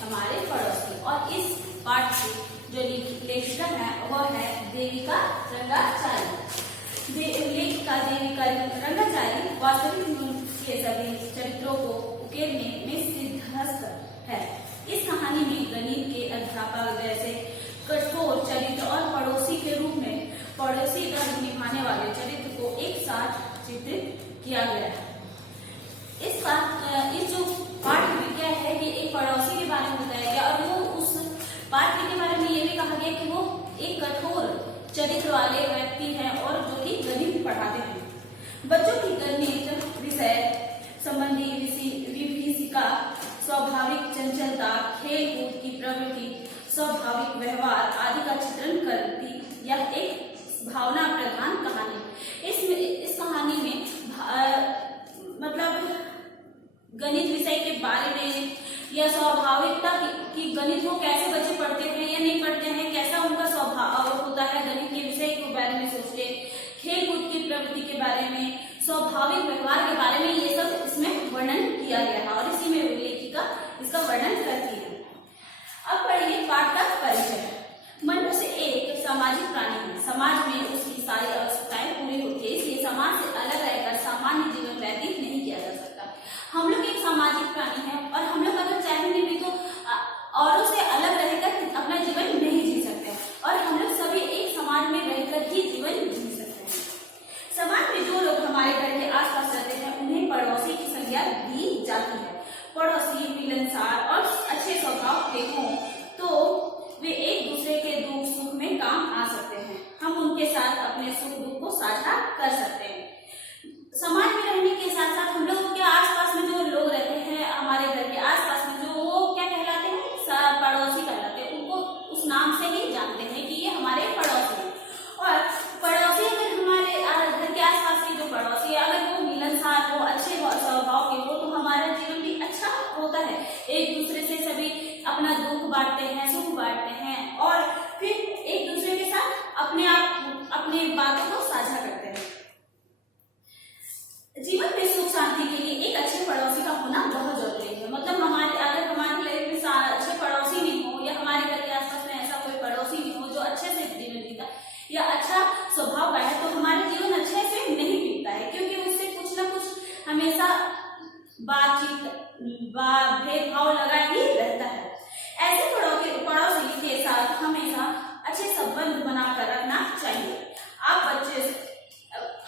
हमारे पड़ोसी। और इस पाठ की जो लेखिका है वह है देविका रंगाचारी। लेखिका देविका रंगाचारी वास्तविक जीवन के सभी चरित्रों को उकेरने में सिद्धहस्त है। इस कहानी में गणित के अध्यापक जैसे कठोर चरित्र और पड़ोसी के रूप में पड़ोसी धर्म निभाने वाले चरित्र को एक साथ चित्रित किया गया है। इस जो पाठ में क्या है कि एक पड़ोसी के बारे में बताया गया और वो उस पाठ के बारे में ये भी कहा गया कि वो एक कठोर चरित्र वाले व्यक्ति हैं और जो कि गणित पढ़ाते हैं। बच्चों की गणित विषय संबंधी विभीषिका, स्वाभाविक चंचलता, खेल कूद की प्रवृत्ति, स्वाभाविक व्यवहार आदि का चित्रण करती यह एक भावना प्रधान कहानी। इस कहानी में मतलब गणित विषय के बारे में या स्वाभाविकता कि गणित को कैसे बच्चे पढ़ते हैं या नहीं पढ़ते हैं, कैसा उनका स्वभाव होता है, गणित के विषय के बारे में सोचते, खेल कूद की प्रवृत्ति के बारे में, स्वाभाविक व्यवहार के बारे में, ये सब इसमें वर्णन किया गया है और इसी में लेखिका इसका वर्णन करती है। अब पढ़िए पाठ का परिचय। मनुष्य एक सामाजिक प्राणी है। समाज में उसकी सारी आवश्यकताएं पूरी होती है, इसलिए समाज से अलग रहकर सामान्य जीवन व्यतीत नहीं किया जा सकता। हम लोग एक सामाजिक प्राणी हैं और हम लोग अगर चाहेंगे भी तो औरों से अलग रहकर अपना जीवन नहीं जी सकते और हम लोग सभी एक समाज में रहकर ही जीवन जी सकते हैं। समाज में जो लोग हमारे घर के आसपास रहते हैं उन्हें पड़ोसी की संज्ञा दी जाती है। पड़ोसी मिलनसार और अच्छे स्वभाव के हों तो वे एक दूसरे के दुख सुख में काम आ सकते हैं। हम उनके साथ अपने सुख दुख को साझा कर सकते हैं। समाज में रहने के साथ साथ हम लोग के आसपास में जो लोग रहते हैं, हमारे घर के आसपास में जो वो क्या कहलाते हैं, पड़ोसी कहलाते हैं। उनको उस नाम से ही जानते हैं कि ये हमारे पड़ोसी हैं। और पड़ोसी अगर हमारे घर के आसपास के जो पड़ोसी है अगर वो मिलनसार हो, अच्छे स्वभाव के हो तो हमारा जीवन भी अच्छा होता है। एक दूसरे से सभी अपना दुख बांटते हैं, सुख बांटते हैं और फिर एक दूसरे के साथ अपने बातों को साझा करते हैं। जीवन में सुख शांति के लिए एक अच्छे पड़ोसी का होना बहुत जरूरी है। मतलब अगर हमारे लाइफ में अच्छे पड़ोसी नहीं हो या हमारे घर के आसपास में ऐसा कोई पड़ोसी नहीं हो जो अच्छे से जीवन जीता या अच्छा स्वभाव का है तो हमारा जीवन अच्छे से नहीं बीतता है, क्योंकि उससे कुछ ना कुछ हमेशा बातचीत भेदभाव लगा ही रहता है। ऐसे पड़ोसी के साथ हमेशा अच्छे संबंध बनाकर रखना चाहिए।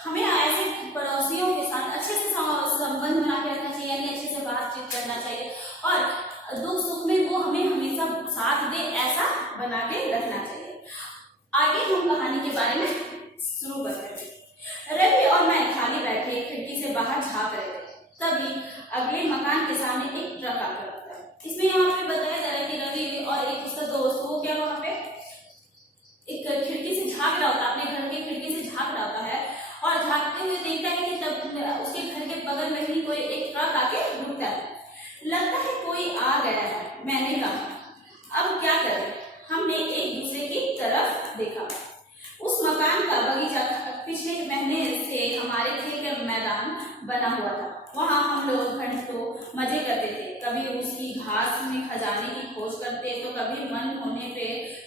हमें ऐसे पड़ोसियों के साथ अच्छे से संबंध बना के रखना चाहिए, यानी अच्छे से बातचीत करना चाहिए और दुख सुख में वो हमें हमेशा साथ दे ऐसा बना के रखना चाहिए। आगे हम कहानी के बारे में शुरू करते हैं। रवि और मैं खाली बैठे खिड़की से बाहर झांक रहे थे, तभी अगले मकान के सामने एक ट्रक आकर रुकता है। इसमें यहाँ पे बताया जा रहा है कि रवि और एक उसका दोस्त वो क्या वहाँ पे एक खिड़की से झांक रहा होता है, अपने घर की खिड़की से झांक रहा होता है और झांकते हुए देखता है कि तब उसके घर के बगल में ही कोई एक ट्रक आके रुकता है। लगता है कोई आ गया है। मैंने कहा अब क्या करें। हमने एक दूसरे की तरफ देखा। उस मकान का बगीचा पिछले महीने से हमारे खेल का मैदान बना हुआ था। वहाँ हम लोग घंटों मजे करते थे। कभी उसकी घास में खजाने की खोज करते तो कभी मन होने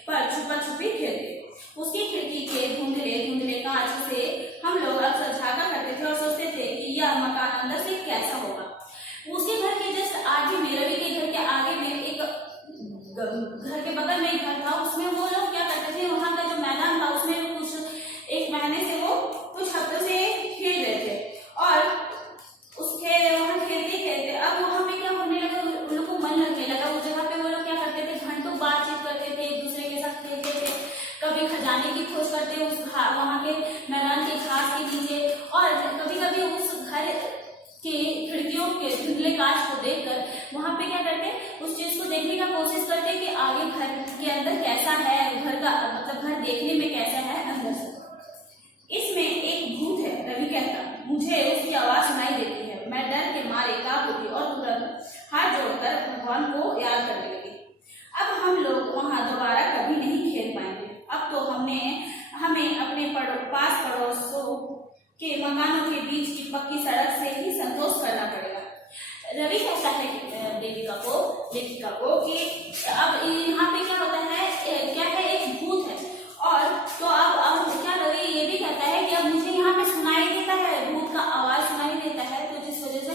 पर छुपा छुपी खेलते। उसकी खिड़की के धुंधले कांच से हम लोग अक्सर झांका करते थे और सोचते थे कि यह मकान अंदर से कैसा होगा। उसके घर के जस्ट आगे में, रवि के घर के आगे में एक घर के बगल में एक घर था। उसमें वो लोग क्या करते थे, वहाँ का जो मैदान था उसमें कुछ एक महीने से वो कुछ हफ्तों से खेल रहे थे और उसके वहाँ खेलते अब वहाँ पे क्या होने लगा, उन लोग को मन लगने लगा। उस जगह पे वो लोग क्या करते थे, घंटों बातचीत करते थे, एक दूसरे के साथ खेलते थे, कभी खजाने की खोज करते उस वहाँ के मैदान के घास के नीचे और कभी कभी उस घर की खिड़कियों के धुंधले कांच को देखकर वहाँ पे क्या करते, उस चीज को देखने का कोशिश करते कि आगे घर के अंदर कैसा है, घर का मतलब घर देखने में कैसा है अंदर से। इसमें एक भूत है, रवि कहता। मुझे उसकी आवाज सुनाई देती है। मैं डर के मारे कांप उठी और तुरंत हाथ जोड़कर भगवान को याद करने लगी। अब हम लोग वहाँ दोबारा कभी नहीं खेल पाएंगे। अब तो हमें अपने पास पड़ोसों के मकानों के बीच की पक्की सड़क से ही संतोष करना पड़ेगा। रवि कहता है देविका को, लेखिका को कि अब यहाँ पे क्या होता है, क्या है, एक भूत है। और तो अब क्या रवि ये भी कहता है कि अब मुझे यहाँ पे सुनाई देता है, भूत का आवाज सुनाई देता है, तो जिस वजह से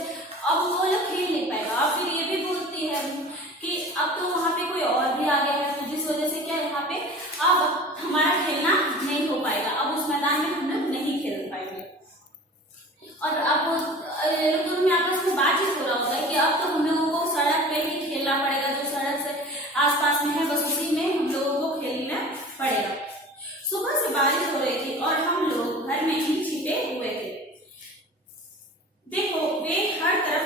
अब वो लोग खेल नहीं पाएगा। और फिर ये भी बोलती है कि अब तो वहाँ पे कोई और भी आ गया है, तो जिस वजह से क्या यहाँ पे अब हमारा खेलना नहीं हो पाएगा, अब उस मैदान में हम लोग नहीं खेल पाएंगे। और अब दोनों में आपस में बातचीत हो रहा होता है कि अब तो हम लोगों को सड़क पे ही खेलना पड़ेगा, जो सड़क से आसपास में है बस उसी में हम लोगों को खेलना पड़ेगा। सुबह से बारिश हो रही थी और हम लोग घर में ही छिपे हुए थे। देखो वे हर तरफ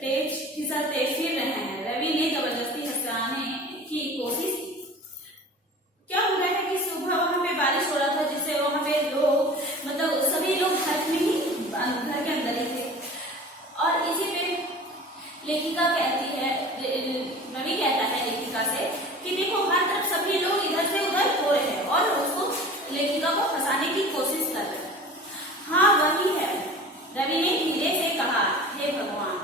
फिसलते फिर रहे हैं। रवि ने जबरदस्ती हंसाने की कोशिश की। क्या हो रहा है कि सुबह वहां पे बारिश हो रहा था, जिससे वहां पे लोग मतलब सभी लोग घर में ही घर के अंदर ही थे। और इसी पे लेखिका कहती है, रवि कहता है लेखिका से कि देखो हर तरफ सभी लोग इधर से उधर हो रहे हैं और उसको लेखिका को फंसाने की कोशिश कर रहे हैं। हाँ वही है, रवि ने धीरे से कहा, हे भगवान।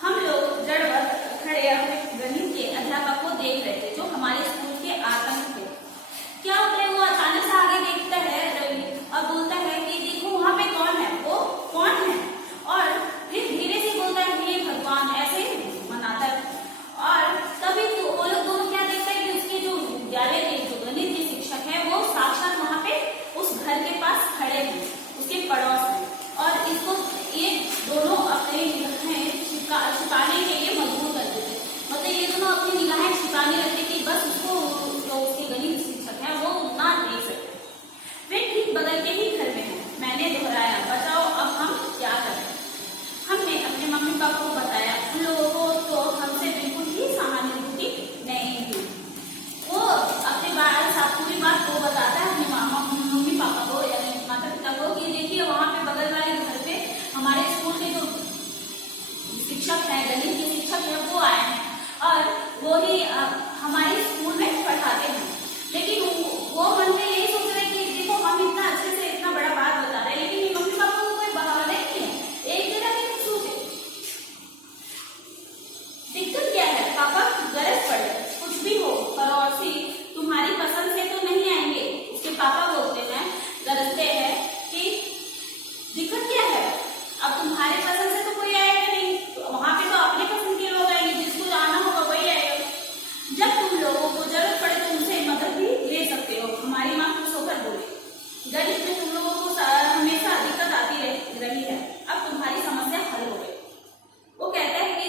हम लोग जड़वत खड़े अपने गणित के अध्यापक को देख रहे थे, जो हमारे स्कूल के आतंक थे। क्या होता है, वो अचानक से आगे देखता है रवि और बोलता है कि देखो वहां पे कौन है, वो कौन है। और फिर धीरे से बोलता है, हे भगवान, ऐसे मनाता है। और तभी तो वो लोग दोनों क्या देखते हैं कि उसके जो विद्यालय के जो गणित के शिक्षक है वो साक्षात वहां पे उस घर के पास खड़े हैं, उसके पड़ोस में। और इसको ये दोनों अपने निगाहें छिपाने के लिए मजबूर करते थे, मतलब ये दोनों अपनी निगाहें छिपाने लगते कि बस उसको जो उसके गणित शिक्षक है वो ना देख सके। वे ठीक बगल के ही घर में है। मैंने दोहराया, बताओ अब हम क्या करें। हमने अपने मम्मी पापा को बताया। उन लोगों को तो हमसे बिल्कुल ही सहानुभूति नहीं थी। वो अपने पूरी बात को बताता है अपने मम्मी पापा को, यानी माता पिता को, कि देखिए वहां पे बगल वाले घर पे हमारे स्कूल के जो शिक्षक है, गणित के शिक्षक है, वो आए हैं और वो ही हमारे स्कूल में पढ़ाते हैं। लेकिन वो मन में यही सोच रहे कि देखो हम इतना अच्छे से इतना बड़ा बात बता रहे हैं, लेकिन मम्मी पापा को कोई बहाना नहीं है, एक जगह भी सोचे दिक्कत क्या है पापा, गरज पड़े कुछ भी हो, पड़ोसी तुम्हारी पसंद से तो नहीं आएंगे। उसके पापा बोलते हैं, गरजते हैं कि दिक्कत क्या है, अब तुम्हारे पसंद से तो कोई आएगा नहीं, तो वहां पे तो अपने पसंद के लोग आएंगे, जिसको जाना होगा वही आएगा। जब तुम लोगों को जरूरत पड़े तो उनसे मदद भी ले सकते हो। हमारी माँ खुश होकर बोली, गणित में तुम लोगों को हमेशा दिक्कत आती रही है, अब तुम्हारी समस्या हल हो गई। वो कहता है कि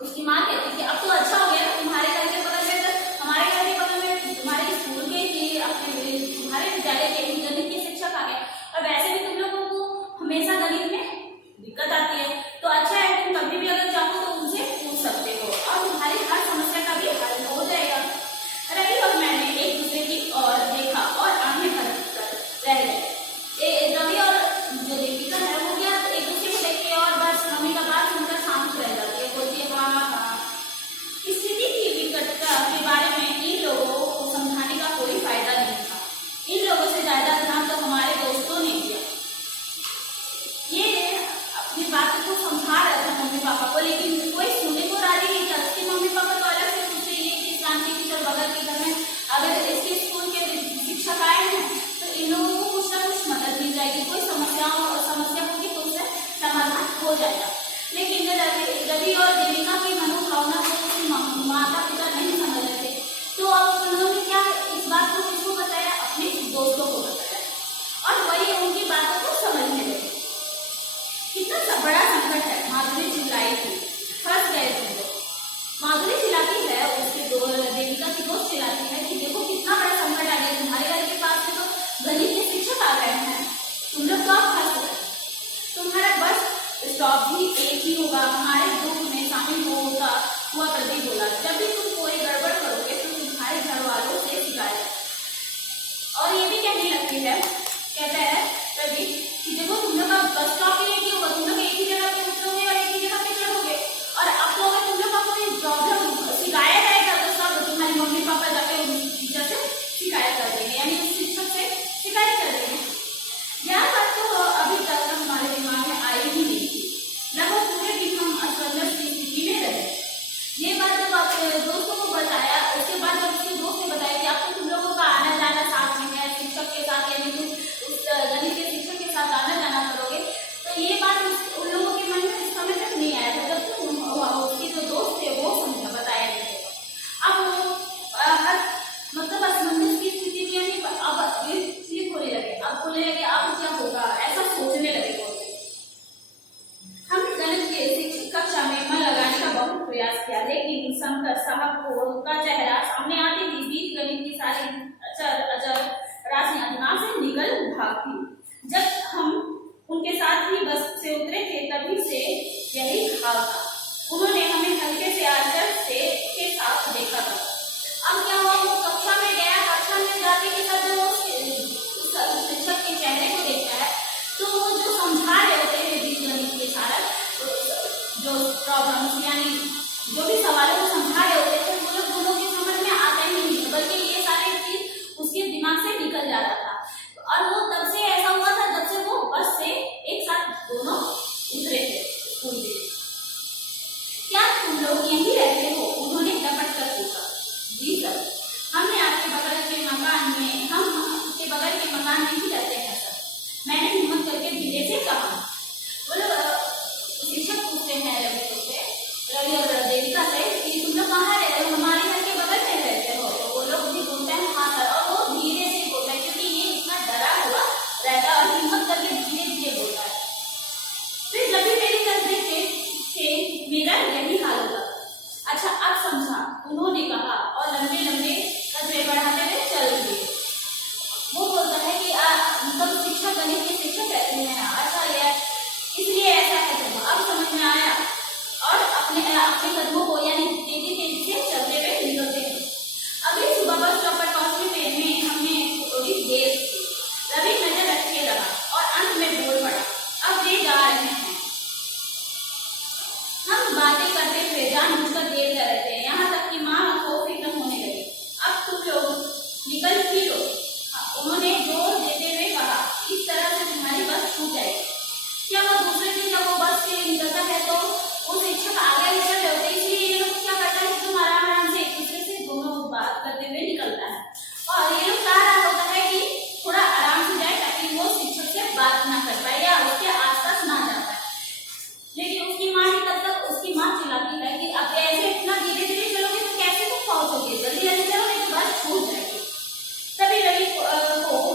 उसकी माँ कहती है कि अब तो अच्छा हो गया, तुम्हारे घर के बगल में, हमारे घर के बगल में तुम्हारे स्कूल के ही अपने तुम्हारे विद्यालय के ही गणित के शिक्षक आ गए, और वैसे भी तुम लोगों को हमेशा गणित में दिक्कत आती है, तो अच्छा है तुम कभी भी अगर चाहो तो उनसे पूछ सकते हो और तुम्हारी हर समस्या का भी हल हो जाएगा। रवि और मैंने एक दूसरे की ओर देखा और आंखें भर कर रह गए। रवि और जो लेखिका है वो क्या एक दूसरे को देखते और बस मम्मी का बात सुनकर शांत रह जाती है, बोलती है हाँ हाँ। इसके साहब का चेहरा सामने आते ही बीज गणित की सारी अचर अचर राशियां दिमाग से निकल भागती। जब हम उनके साथ ही बस से उतरे थे तभी से यही हाल था। उन्होंने हमें हल्के से आंचल से के साथ देखा था। अब क्या हुआ, वो कक्षा में गया, कक्षा में जाते के साथ वो शिक्षक के चेहरे को देखता है तो वो जो समझा रहे होते हैं बीजगणित के सारा जो प्रॉब्लम्स यानी जो भी सवालों को समझा रहे होते थे वो लोग दोनों की समझ में आता ही नहीं, बल्कि ये सारे चीज उसके दिमाग से निकल जाता था। और वो तब से ऐसा हुआ था जब से वो बस से एक साथ दोनों उतरे थे स्कूल से। क्या तुम लोग यहीं रहते हो? उन्होंने लपट कर पूछा। जी सर, हमने आपके बगल के मकान में ही रहते हैं सर, मैंने हिम्मत करके धीरे से कहा। वो लोग शिक्षक पूछते हैं रवि और देविका से कि तुम लोग कहाँ रह रहे हो? हमारे घर के बगल में रहते हो? तो वो लोग भी बोलते हैं हाँ सर, और वो धीरे से बोलता है क्योंकि ये इतना डरा हुआ रहता है और हिम्मत करके धीरे धीरे बोलता है। फिर जब भी मेरी तस्वीर थे मेरा यही हाल होगा। अच्छा अब समझा, उन्होंने कहा और लंबे लंबे कदम बढ़ाते हुए चल दिए। वो बोलता है कि मतलब शिक्षक गणित के शिक्षक कहते हैं, अच्छा ये इसलिए ऐसा है। तो अब समझ में आया और अपने कदमों को यानी तेजी तेजी से चलते हुए निकलते हैं। अगली सुबह बस स्टॉप पर पहुंचने में हमने थोड़ी देर की। रवि नजर रखे लगा और अंत में बोल पड़ा, अब वे जा रहे हैं। हम बातें करते हुए जानबूझकर देर कर रहे थे, यहाँ तक कि माँ को फिक्र होने लगी। अब तुम लोग निकल ही लो, उन्होंने जोर देते हुए कहा, इस तरह से तुम्हारी बस छूट जाएगी। क्या वो दूसरे दिन जब वो बस से निकलता है तो वो शिक्षक आगे निकल रहे होते, इसलिए ये लोग क्या करता है कि तुम आराम आराम से एक दूसरे से दोनों बात करते हुए निकलता है और ये लोग चाह रहा होता है कि थोड़ा आराम से जाए ताकि वो शिक्षक से बात ना कर पाए या उसके आसपास ना जा पाए। लेकिन उसकी माँ ने तब तक उसकी माँ चिल्लाती है कि अब ऐसे इतना धीरे धीरे चलोगे तो कैसे तुम पहुंचोगे, जल्दी जल्दी चलो नहीं तो बस छूट जाएगी। तभी रवि को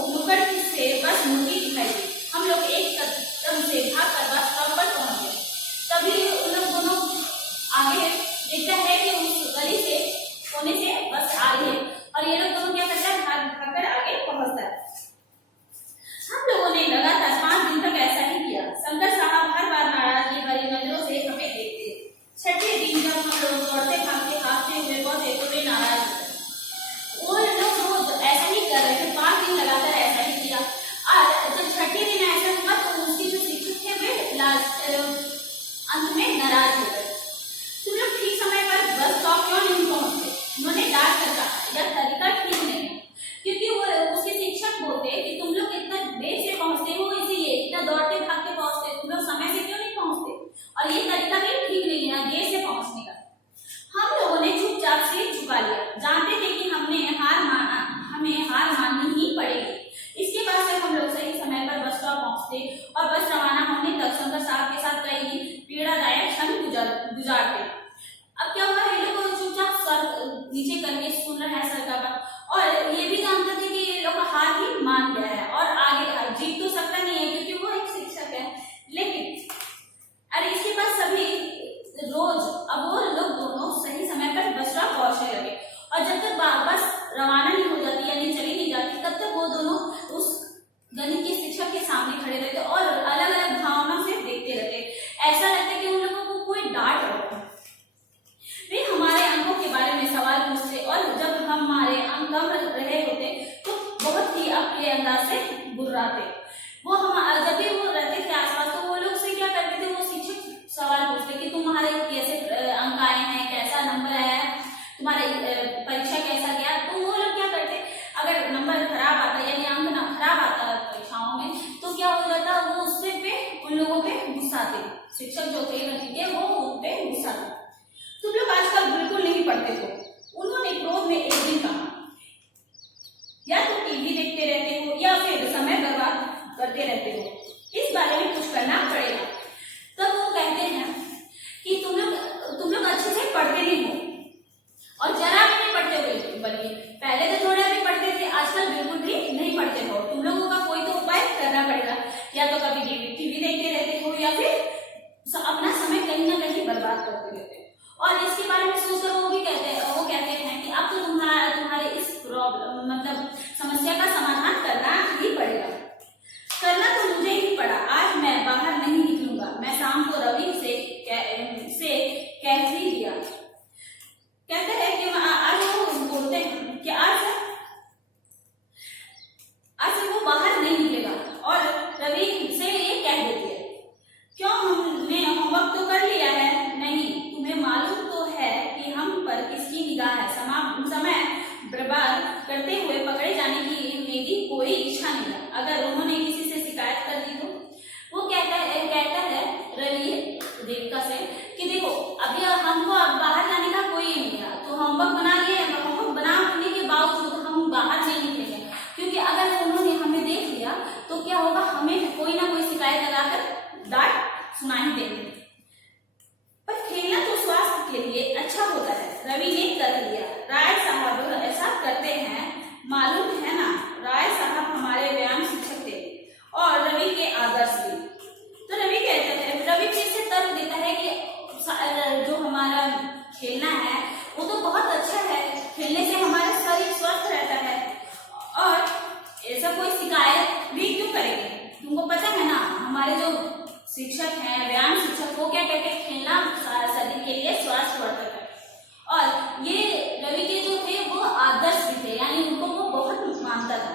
नुक्कड़ से बस मुड़ती दिखाई दी। हम लोग एक कदम से भागकर बस स्टॉप पर पहुंच गए। तभी उन लोग दोनों आगे देखता है कि उस गली से कोने से बस आ रही है और ये लोग दोनों क्या करता है, भागकर आगे पहुंचता है। हम लोगों ने लगातार 5 दिन तक ऐसा ही किया। शंकर साहब हर बार नाराजगी भरी नजरों से हमें देखते। छठे दिन जब हम लोग दौड़ते भागते हाथते हुए पहुंचे तो वे नाराज थे। वो लोग रोज ऐसा ही कर रहे थे, 5 दिन लगातार ऐसा ही किया और जब छठे दिन ऐसा हुआ तो उसके जो शिक्षक थे वे अंत में नाराज हो गए। तुम लोग ठीक समय पर बस स्टॉप क्यों नहीं पहुंचते? उन्होंने डांट कर कहा, यह तरीका ठीक नहीं है। क्योंकि वो उसके शिक्षक बोलते कि तुम लोग इतना देर से पहुंचते हो, इसीलिए इतना दौड़ते भागते पहुंचते, तुम लोग समय से क्यों नहीं पहुंचते? और ये तरीका भी ठीक नहीं है देर से पहुंचने का। हम लोगों ने चुपचाप से झुका लिया, जानते थे कि हमें हार माननी ही पड़ेगी। इसके बाद से हम लोग सही समय पर बस स्टॉप पहुंचते और बस रवाना होने तक शंकर साहब के साथ कई पीड़ादायक क्षण गुजारते। अब क्या हुआ, ये लोग चुपचाप सर नीचे करके सुन रहे हैं सर का बात और ये भी जानते थे कि ये लोग हार ही मान गया है और आगे जीत तो सकता नहीं है क्योंकि वो एक शिक्षक है। लेकिन अरे इसके बाद सभी रोज अब वो लोग दोनों सही समय पर बस स्टॉप पहुंचने लगे और जब तक बस रवाना नहीं हो जाती यानी चली नहीं जाती तब तक वो दोनों उस गणित के शिक्षक के सामने खड़े रहते और अलग अलग भावना से देखते रहते। ऐसा लगता कि उन लोगों को कोई डांट रहा है। वे हमारे अंकों के बारे में सवाल पूछते और जब हमारे अंक कम रहे होते तो बहुत ही अपने अंदाज से बुर्राते। वो हम जब भी वो रहते थे आसपास तो वो लोग से क्या करते थे, वो शिक्षक सवाल पूछते कि तुम्हारे कैसे अंक आए हैं, कैसा नंबर आया है, तुम्हारे परीक्षा कैसा गया। तो वो लोग क्या करते, अगर नंबर खराब आता यानी अंक खराब आता परीक्षाओं में तो क्या हो जाता, वो उससे पे उन लोगों पे गुस्सा थे। शिक्षक जो थे वो उन पे गुस्सा थे। तुम लोग आजकल बिल्कुल नहीं पढ़ते हो, उन्होंने क्रोध में एक दिन कहा। या तो टीवी देखते रहते हो या फिर समय बर्बाद मालूम है ना, राय साहब हमारे व्यायाम शिक्षक थे और रवि के आदर्श भी। तो रवि कहते हैं, रवि फिर से तर्क देता है कि जो हमारा खेलना है वो तो बहुत अच्छा है, खेलने से हमारा शरीर स्वस्थ रहता है और ऐसा कोई शिकायत भी क्यों करेंगे। तुमको पता है ना, हमारे जो शिक्षक हैं, व्यायाम शिक्षक, वो क्या कहते हैं, खेलना शरीर के लिए स्वास्थ्यवर्धक है। और ये रवि के जो थे वो आदर्श भी थे, यानी उनको वो बहुत मानता था।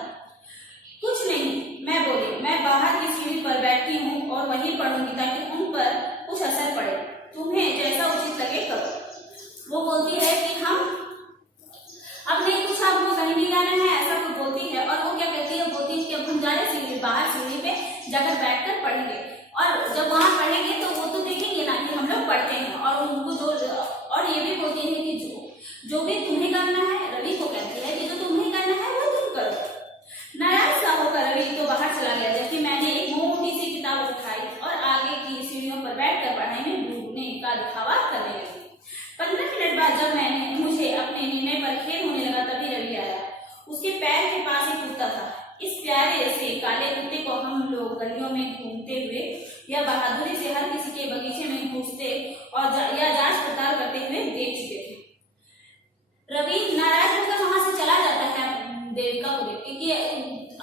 कुछ नहीं, मैं बोली, मैं बाहर की सीढ़ी पर बैठी हूँ और वहीं पढ़ूंगी ताकि उन पर कुछ असर पड़े, तुम्हें जैसा उचित लगे करो। वो बोलती है कि हम अब नहीं, कुछ आपको कहीं नहीं जाना है, ऐसा कुछ बोलती है। और वो क्या कहती है, बोलती है कि अब हम जा रहे सीढ़ी, बाहर सीढ़ी पे जाकर बैठकर पढ़ेंगे और जब वहां पढ़ेंगे तो वो तो देखेंगे ना कि हम लोग पढ़ते हैं। और उनको जो, और ये भी बोलती है कि जो भी तुम्हें करना है, रवि को कहती है कि जो तुम्हें करना है वो तुम करो। नाराज सा होकर रवि तो बाहर चला गया, जबकि मैंने एक मोटी सी किताब उठाई और आगे की सीढ़ियों पर बैठकर पढ़ाई में डूबने का दिखावा करने लगी। 15 मिनट बाद जब मुझे अपने निर्णय पर खेद होने लगा, तभी रवि आया। उसके पैर के पास एक कुत्ता था। इस प्यारे से काले कुत्ते को हम लोग गलियों में घूमते हुए या बहादुरी से हर किसी के बगीचे में घुसते और या जांच पड़ताल करते हुए देख चुके थे। रवि नाराज होकर वहां से चला जाता है देविका को देख के कि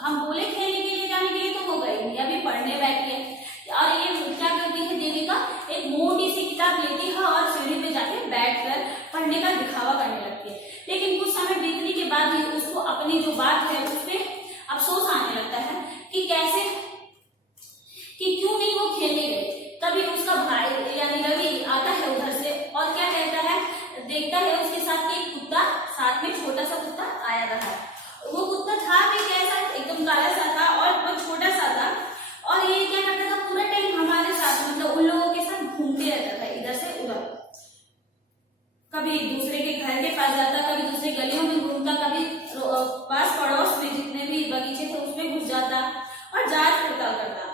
हम बोले खेलने के लिए जाने के लिए तो वो गई, अभी पढ़ने बैठ गए। और ये क्या करती है देविका, एक मोटी सी किताब लेती है और सीढ़ी पे जाके बैठकर पढ़ने का दिखावा करने लगती है। लेकिन कुछ समय बीतने के बाद ही उसको अपनी जो बात है उस पर अफसोस आने लगता है कि कैसे, कि क्यों नहीं वो खेलने गए। तभी उसका भाई यानी रवि आता है उधर से और क्या कहता है, देखता है उसके साथ एक कुत्ता, साथ में छोटा सा कुत्ता आया रहा। वो कुत्ता था भी कैसा, एकदम काला सा था और बहुत छोटा सा था। और ये क्या करता था, पूरा टाइम हमारे साथ, मतलब उन लोगों के साथ घूमते रहता था इधर से उधर। कभी दूसरे के घर के पास जाता, कभी दूसरे गलियों में घूमता, कभी पास पड़ोस में जितने भी बगीचे थे उसमें घुस जाता और जांच पड़ताल करता।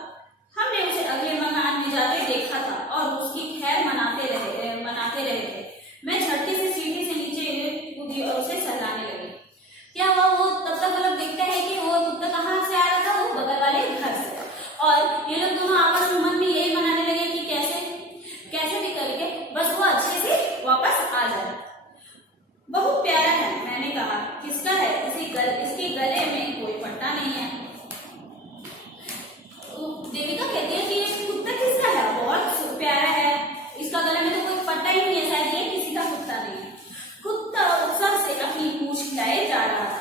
हमने उसे अगले मकान में जाते देखा था और उसकी खैर मनाते रहे थे। मैं झटके से सीढ़ी से नीचे कूदी और उसे सहलाने लगी। क्या हुआ, वो तब तक वो लोग देखते हैं कि वो कुत्ता कहाँ से आ रहा था, वो बगल वाले घर से। और ये लोग दोनों आपस में मन में यही मनाने लगे कि कैसे भी करके बस वो अच्छे से वापस आ जाए। बहुत प्यारा है, मैंने कहा। किसका है? इसके गले में कोई पट्टा नहीं है। देविका कहती है कि ये कुत्ता किसका है? बहुत प्यारा है, इसका गले में तो कोई पट्टा ही नहीं है, शायद ये किसी का कुत्ता नहीं है। कुत्ता उत्साह से अपनी पूंछ हिलाए जा रहा था।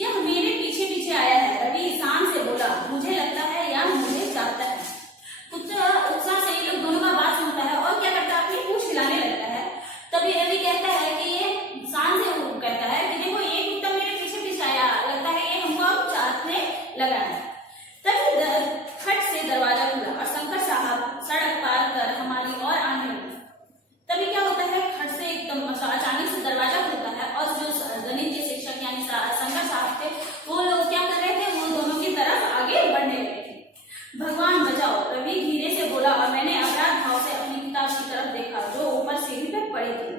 यह मेरे पीछे पीछे आया है, रवि शान से बोला। मुझे लगता है या मुझे चाहता है। कुत्ता उत्साह से ये लोग दोनों का बात सुनता है और क्या करता है, अपनी पूंछ हिलाने लगता है। तभी रवि कहता है कि ये शान से कहता है कि देखो ये कुत्ता मेरे पीछे पीछे आया, लगता है ये हमको अब चाटने लगा है। तभी खट से दरवाजा खुला और शंकर साहब सड़क पार कर हमारी ओर आने लगे। तभी क्या होता है, खट से एकदम अचानक से दरवाजा खुलता है और जो गणित के शिक्षक यानी शंकर साहब थे, वो लोग क्या कर रहे थे, वो दोनों की तरफ आगे बढ़ने लगे थे। भगवान बचाओ, रवि धीरे से बोला और मैंने अपराध भाव से अपनी किताब की तरफ देखा जो ऊपर सीढ़ी पे पड़ी थी।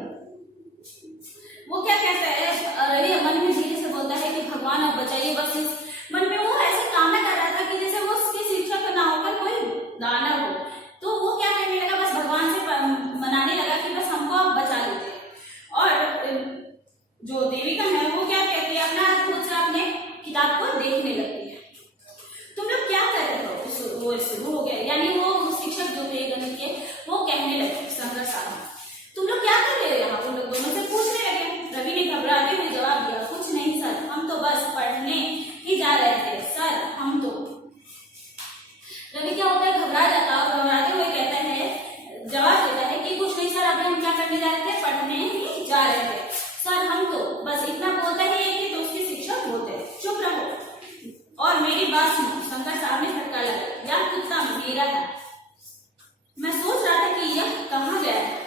वो क्या कहता है, रवि मन में धीरे से बोलता है कि भगवान अब बचाइए। बस इस मन में वो ऐसे कामना कर रहा था कि जैसे वो उसके शिक्षक ना होकर कोई दानव हो। तो वो क्या करने लगा, बस भगवान से मनाने लगा कि बस हमको आप बचा लीजिए। और जो देविका है वो क्या कहती है, अपना खुद से अपने किताब को देखने लगती है। तुम लोग क्या कर रहे हो? वो शुरू हो गया, यानी वो शिक्षक जो थे गणित के, वो कहने लगे शंकर साहब, तुम लोग क्या कर रहे हो यहाँ? उन लोग दोनों से पूछने लगे। रवि ने घबराते हुए जवाब दिया, कुछ नहीं सर, हम तो बस पढ़ने ही जा रहे थे सर, हम तो। रवि क्या होता है, घबरा जाता और घबराते हुए कहता है, जवाब देता है कि कुछ नहीं सर, अभी हम क्या करने जा रहे थे, पढ़ने ही जा रहे थे सर, हम तो। बस इतना बोलता है कि तो उसके शिक्षक बोलते हैं चुप रहो और मेरी बात सुनो। शंकर साहब ने फटकार लगा, यह कुत्ता मेरा है। मैं सोच रहा था कि यह कहाँ गया है।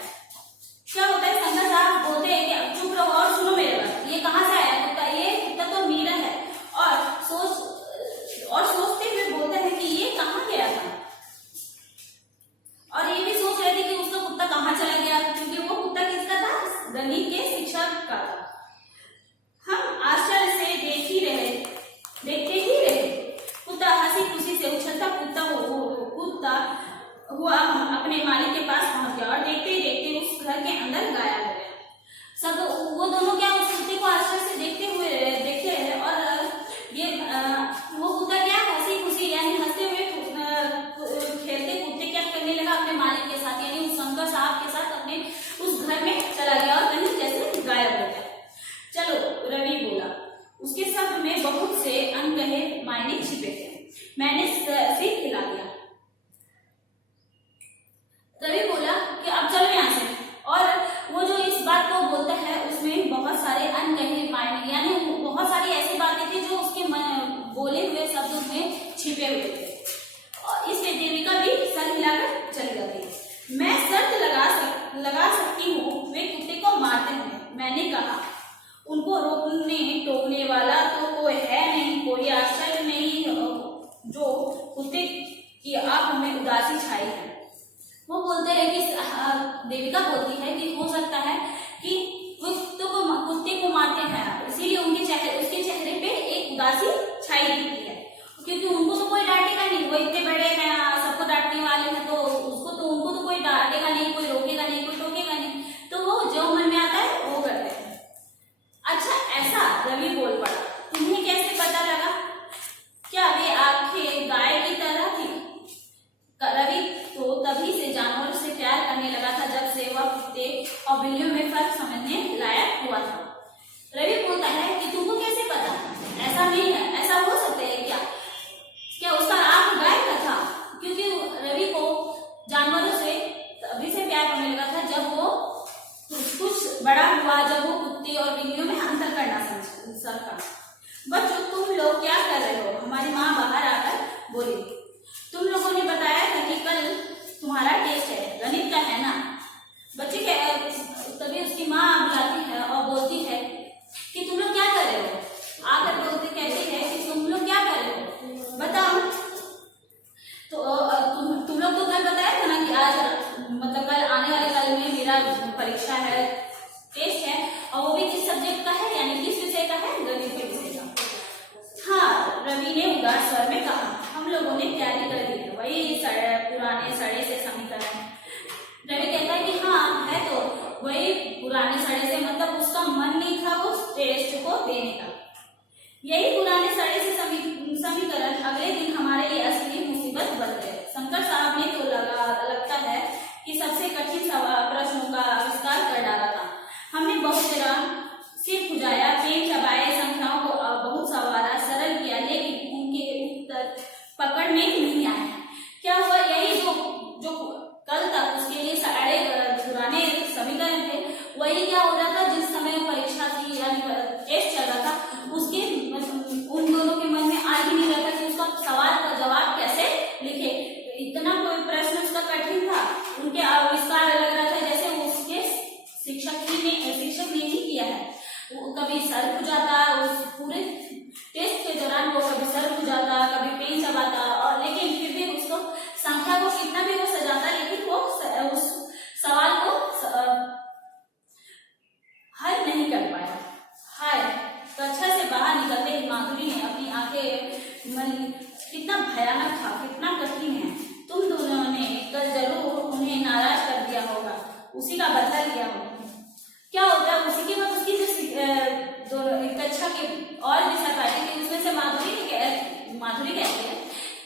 क्या होता है, शंकर साहब बोलते हैं कि अब चुप रहो और सुनो मेरे बात, ये कहाँ से आया कुत्ता? ये कुत्ता तो मेरा है। और सोचते हुए बोलता है कि ये कहाँ गया था। और ये भी सोच रहे थे कि उसका कुत्ता कहाँ चला गया, क्योंकि वो कुत्ता किसका था? गणित के शिक्षक का था। हम आश्चर्य से देख ही मैंने कहा, उनको रोकने टोकने वाला तो कोई है नहीं, कोई आश्चर्य नहीं जो कुत्ते की आप हमें उदासी छाई है। वो बोलते हैं कि देविका बोलती है कि हो सकता है कि कुत्ते को मारते हैं, इसीलिए उसके चेहरे पे एक उदासी छाई दिखती है, क्योंकि उनको तो कोई डांटेगा नहीं, वो इतने बड़े हैं, सबको डांटने वाले हैं, तो उनको तो कोई डांटेगा नहीं, कोई रोकेगा नहीं, कोई टोकेगा नहीं, तो वो जो मन में आता है वो करते हैं। अच्छा, ऐसा रवि बोल पड़ा, तुम्हें कैसे पता लगा? क्या वे आंखें गाय की तरह थी? रवि तो तभी से जानवरों से प्यार करने लगा था जब से वह कुत्ते और बिल्लियों में फर्क समझने लायक हुआ था। रवि बोलता है कि तुमको कैसे पता? ऐसा नहीं है, ऐसा हो सकता है क्या उसका आंख गाय का था? क्योंकि रवि को जानवरों से तभी से प्यार करने लगा था जब वो कुछ बड़ा हुआ, जब वो कुत्ते और बिल्लियों में अंतर करना सीखा। बच्चों, तुम लोग क्या कर रहे हो? हमारी माँ बाहर आकर बोली, तुम लोगों ने बताया था कि कल तुम्हारा टेस्ट है, गणित का है ना? बच्चे तभी उसकी माँ बुलाती है और बोलती है कि तुम लोग क्या कर रहे हो? आकर बोलते कहते हैं कि तुम लोग क्या कर रहे हो, बताओ। तो तुम लोग तो कल बताया था ना कि आज मतलब कल आने वाले कल में मेरा परीक्षा है, टेस्ट है, और वो भी किस सब्जेक्ट का है, यानी किस विषय का है? गणित के विषय का। हाँ, रवि ने उदार स्वर में कहा, हम लोगों ने तैयारी कर दी है, वही पुराने सड़े से समीकरण। रवि कहता है कि हाँ है, तो वही पुराने सड़े से, मतलब उसका मन नहीं था वो टेस्ट को देने का। यही पुराने सड़े से समीकरण अगले दिन हमारे लिए असली मुसीबत बन गए। शंकर साहब ने तो लगता है कि सबसे कठिन प्रश्नों का आविष्कार कर डाला था। हमने बहुत तरह सिर खुजाया, पेन चबाए, संख्याओं को बहुत सवारा, सरल किया, लेकिन उनके उत्तर पकड़ में नहीं आए। क्या हुआ? यही जो कल तक उसके लिए सारे पुराने समीकरण थे, वही क्या हो रहा था, जिस समय परीक्षा थी यानी टेस्ट चल रहा था, उसके उन दोनों के मन में आ ही नहीं रहा था कि उसका सवाल का जवाब कैसे लिखे। इतना कोई प्रश्न उसका कठिन था, उनके आविष्कार लग रहा था जैसे उसके शिक्षक ने ही किया है। कभी सर खुजाता, उस पूरे टेस्ट के दौरान वो कभी सर खुजाता, कभी पेन चबाता, और लेकिन फिर भी उसको संख्या को कितना भी वो सजाता, लेकिन वो उस सवाल को हल नहीं कर पाया। हाय, कक्षा से बाहर निकलते ही माधुरी ने अपनी आंखें, कितना भयानक था, कितना कठिन है, तुम दोनों ने कल जरूर उन्हें नाराज कर दिया होगा, उसी का बदला लिया होगा। क्या होता है, उसी के बाद उसकी जो कक्षा के और भी सहपाठी थे, उसमें से माधुरी कहती है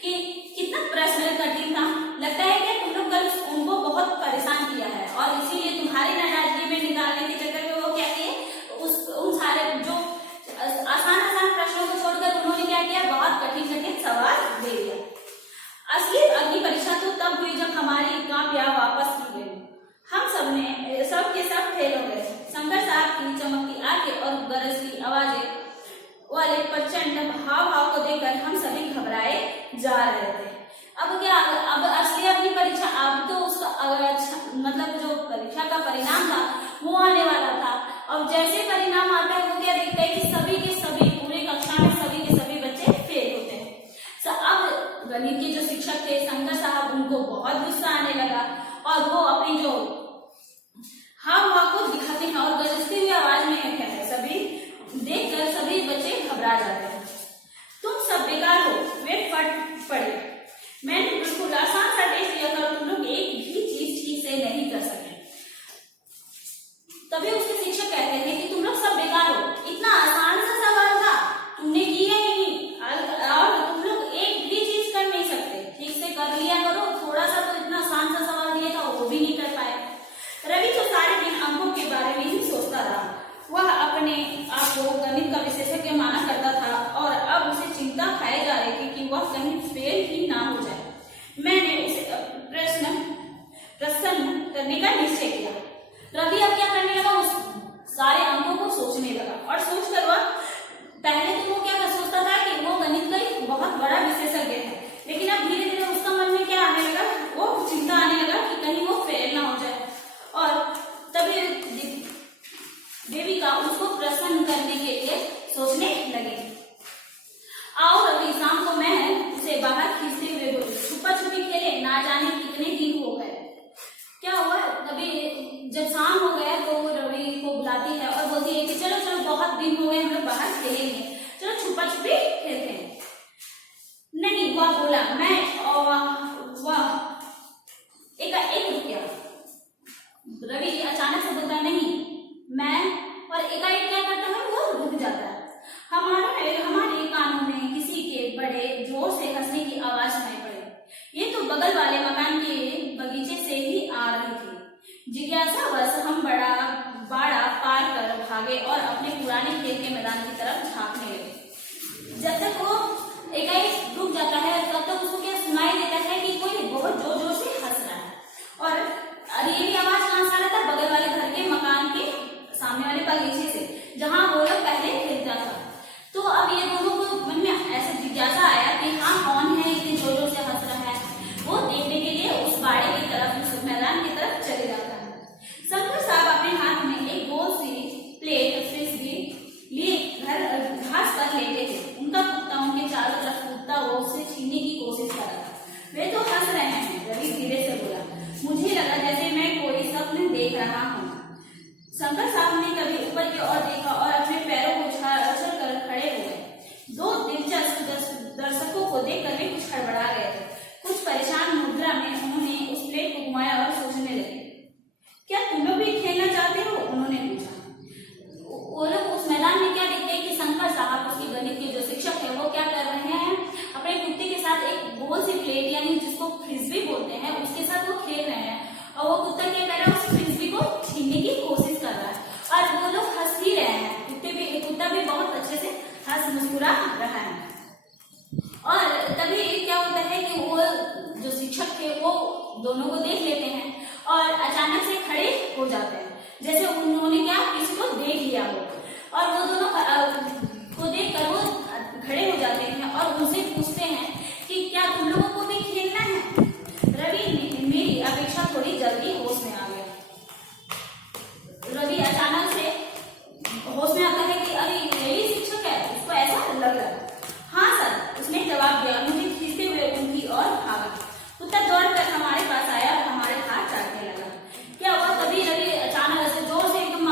कि कितना प्रश्न कठिन था, लगता है कि तुम लोग कल उनको बहुत परेशान किया है, और इसीलिए तुम्हारी नाराजगी में निकालने के चक्कर में वो कहती है उन सारे जो आसान प्रश्नों को छोड़कर उन्होंने क्या किया, बहुत कठिन सवाल दे दिया। असली अगली परीक्षा तो तब हुई जब हमारी कामयाब वापस की गई। हम सब के सब फेल हो गए। शंकर साहब की चमकती आंखें और गरजती आवाजें वाले प्रचंड हाव को देखकर हम सभी घबराए जा रहे थे। अब असली अपनी परीक्षा, अब तो उसका मतलब जो परीक्षा का परिणाम था वो आने वाला था। अब जैसे परिणाम आता है वो क्या देखते हैं कि सभी के सभी पूरे कक्षा में सभी के सभी बच्चे फेल होते हैं। अब गणित के जो शिक्षक थे शंकर साहब, उनको बहुत गुस्सा आने लगा और वो अपनी जो हाव को दिखाते हैं और गरजती हुई आवाज में कहते हैं, सभी देखकर सभी बच्चे घबरा जाते हैं। तुम सब बेकार हो, वे फट पड़े। मैंने बिल्कुल आसान सा टेस्ट दिया था, तुम लोग एक भी चीज ठीक से नहीं कर सके। तभी उसके शिक्षक कहते हैं कि तुम लोग सब बेकार हो, इतना आसान सा सवाल था, तुमने किया ही नहीं, और तुम लोग एक भी चीज कर नहीं सकते, ठीक से कर लिया करो, थोड़ा सा तो इतना आसान सा सवाल दिया था वो भी नहीं कर पाए। रवि तो सारे दिन अंकों के बारे में ही सोचता रहा। वह अपने आप को गणित का विशेषज्ञ माना करता था और अब उसे चिंता खाए जा रही थी कि वह कहीं फेल ही ना हो जाए। मैंने उसे प्रसन्न करने का निश्चय किया। रवि अब क्या करने लगा, उस सारे अंकों को सोचने लगा और सोचकर वह पहले तो वो क्या सोचता था कि वो गणित का एक बहुत बड़ा विशेषज्ञ है, लेकिन अब धीरे धीरे उसका मन में क्या आने लगा, वो चिंता आने लगा कि कहीं वो फेल ना हो जाए। और तभी देविका देवता उसको प्रसन्न करने के लिए सोचने लगे। आओ रवि, शाम को मैं उसे बाहर खींचते हुए बोली, छुपा छुपी खेले, ना जाने कितने दिन हो गए। क्या हुआ, तभी जब शाम हो गया तो रवि को बुलाती है और बोलती है कि चलो चलो बहुत दिन हो गए, हम लोग बाहर खेलेंगे, चलो छुपा छुपी खेलते हैं। नहीं, वह बोला, मैं वह एक रुक गया। रवि अचानक से बोलता नहीं मैं, और एकाएक क्या करता है, वो रुक जाता है। हमारे कानों में किसी के बड़े जोर से हंसने की आवाज सुनाई पड़ी। ये तो बगल वाले मकान के बगीचे से ही आ रही थी। जिज्ञासावश हम बाड़ा पार कर भागे और अपने पुराने खेल के मैदान की तरफ झांकने लगे। जब तक वो एकाएक रुक जाता है तब तक उसको क्या सुनाई देता है कि कोई बहुत जोर जोर से हंस रहा है। और ये भी आवाज कहां से आ रहा था, बगल वाले घर के मकान के सामने वाले बगीचे से, जहां वो लोग पहले खेलता था। तो अब ये दोनों को मन में ऐसा जिज्ञासा आया कि हाँ, कौन है इतने जोर जोर से हंस रहा है। वो देखने के लिए उस बाड़े की तरफ, उस मैदान की तरफ चले जाता है। शंकर साहब अपने हाथ में एक गोल सी प्लेट फ्रिस्बी लिए घास पर लेटे थे। उनका कुत्ता उनके चारों तरफ कूदता वो उससे छीनने की कोशिश कर रहा था। वे तो हंस रहे हैं, रवि धीरे से बोला। मुझे लगा जैसे मैं कोई सपने देख रहा हूँ। शंकर साहब ने कभी ऊपर की ओर देखा और अपने पैरों को उछल कर खड़े हो गए। दो दिलचस्प दर्शकों को देखकर वे कुछ हड़बड़ा गए थे। कुछ परेशान मुद्रा में उन्होंने उस प्लेट को घुमाया और सोचने लगे। क्या तुम लोग भी खेलना चाहते हो, उन्होंने पूछा। वो लोग उस मैदान में क्या देखते हैं कि शंकर साहब, उसके गणित के जो शिक्षक है, वो क्या कर रहे हैं, अपने कुत्ते के साथ एक गोल सी प्लेट यानी जिसको फ्रिस्बी बोलते हैं, उसके साथ वो खेल रहे हैं। और वो कुत्ता क्या कर रहा है, उस फ्रिस्बी को छीनने की कोशिश कर रहा है और वो लोग हंस ही रहे हैं। कुत्ता भी बहुत अच्छे से हंस मुस्कुरा रहा है। और तभी क्या होता है कि वो जो शिक्षक थे वो दोनों को देख लेते हैं और अचानक से खड़े हो जाते हैं, जैसे उन्होंने क्या किसी को देख लिया हो। और वो दोनों को देखकर वो खड़े हो जाते हैं और उनसे पूछते हैं कि क्या तुम लोगों को भी खेलना है। रवि मेरी अपेक्षा थोड़ी जल्दी होश में आ गया। रवि अचानक से होश में आता है कि अरे यही शिक्षक है, उसको ऐसा लग रहा है। हाँ सर, उसने जवाब दिया। मुझे खींचते हुए उनकी ओर भागा। कुत्ता दौड़कर हमारे पास आया और हमारे हाथ चाटने लगा। क्या हुआ, तभी रवि अचानक से जोर से एकदम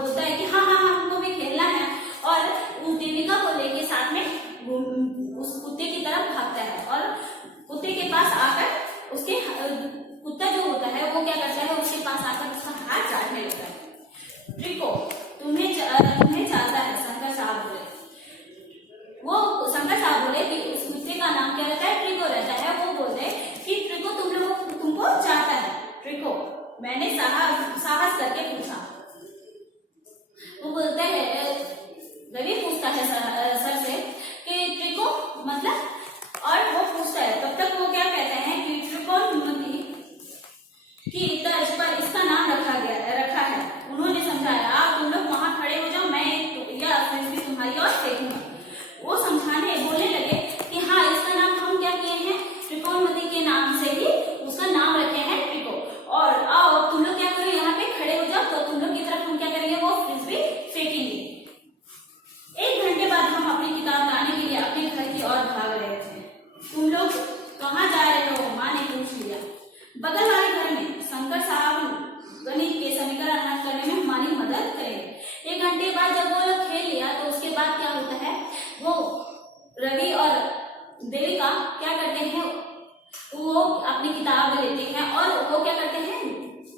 बोलता है कि हाँ हाँ हाँ, हमको भी खेलना है। और उस देविका को लेके साथ में उस कुत्ते की तरफ भागता है और कुत्ते के पास आकर उसके कुत्ता जो होता है वो क्या करता है, उसके पास आकर उसका हाथ चाटने लगता है। ट्रिको, तुम्हें चाहता है, शंकर साहब बोले। वो शंकर साहब बोले कि उस कुत्ते का नाम क्या रहता है, ट्रिको रहता है। वो बोलते कि ट्रिको तुमको चाहता है। ट्रिको, मैंने साहस करके पूछा। वो बोलते हैं, रवि पूछता है सर से कि ट्रिको मतलब, और वो पूछता है तब तक वो क्या कहते हैं कि ट्रिकोनमती की तर्ज पर इसका नाम रखा है। उन्होंने समझाया, आप तुम लोग वहां खड़े हो जाओ, मैं यह फ्रिस्बी तुम्हारी ओर फेंकूंगा। वो बोलने लगे कि हाँ, इसका नाम हम क्या किए हैं, त्रिकोणमती के नाम से ही उसका नाम रखे हैं ट्रिको। और आओ तुम लोग क्या करो, यहाँ पे खड़े हो जाओ, तो तुम लोग की तरफ हम क्या करेंगे, वो फ्रिस्बी फेंकेंगे। 1 घंटे बाद हम अपनी किताब लाने के लिए अपने घर की ओर भाग रहे थे। तुम लोग कहाँ जा रहे हो, माँ ने पूछ लिया। बगल वाले घर में, शंकर साहब गणित के समीकरण हल करने में हमारी मदद करेंगे। 1 घंटे बाद जब वो लोग खेल लिया तो उसके बाद क्या होता है, वो रवि और देविका क्या करते हैं, वो अपनी किताब लेते हैं और वो क्या करते हैं,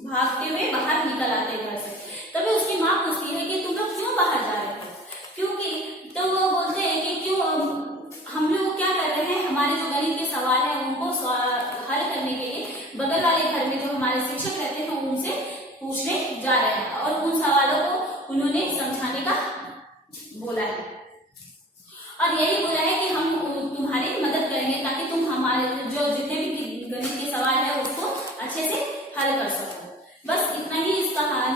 भागते हुए बाहर निकल आते हैं घर से। तभी उसकी माँ पूछती है कि तुम लोग क्यों बाहर जा रहे हो, क्योंकि तो वो बोलते हैं कि क्यों हम लोग क्या कर रहे हैं, हमारे जो गणित के सवाल है उनको हल करने के लिए बगल वाले घर में जो हमारे शिक्षक रहते हैं उनसे पूछने जा रहे हैं और उन सवालों को उन्होंने समझाने का बोला है। और यही बोला है कि हम तुम्हारी मदद करेंगे ताकि तुम हमारे जो जितने भी गणित के सवाल है उसको अच्छे से हल कर सको। बस इतना ही इस कहानी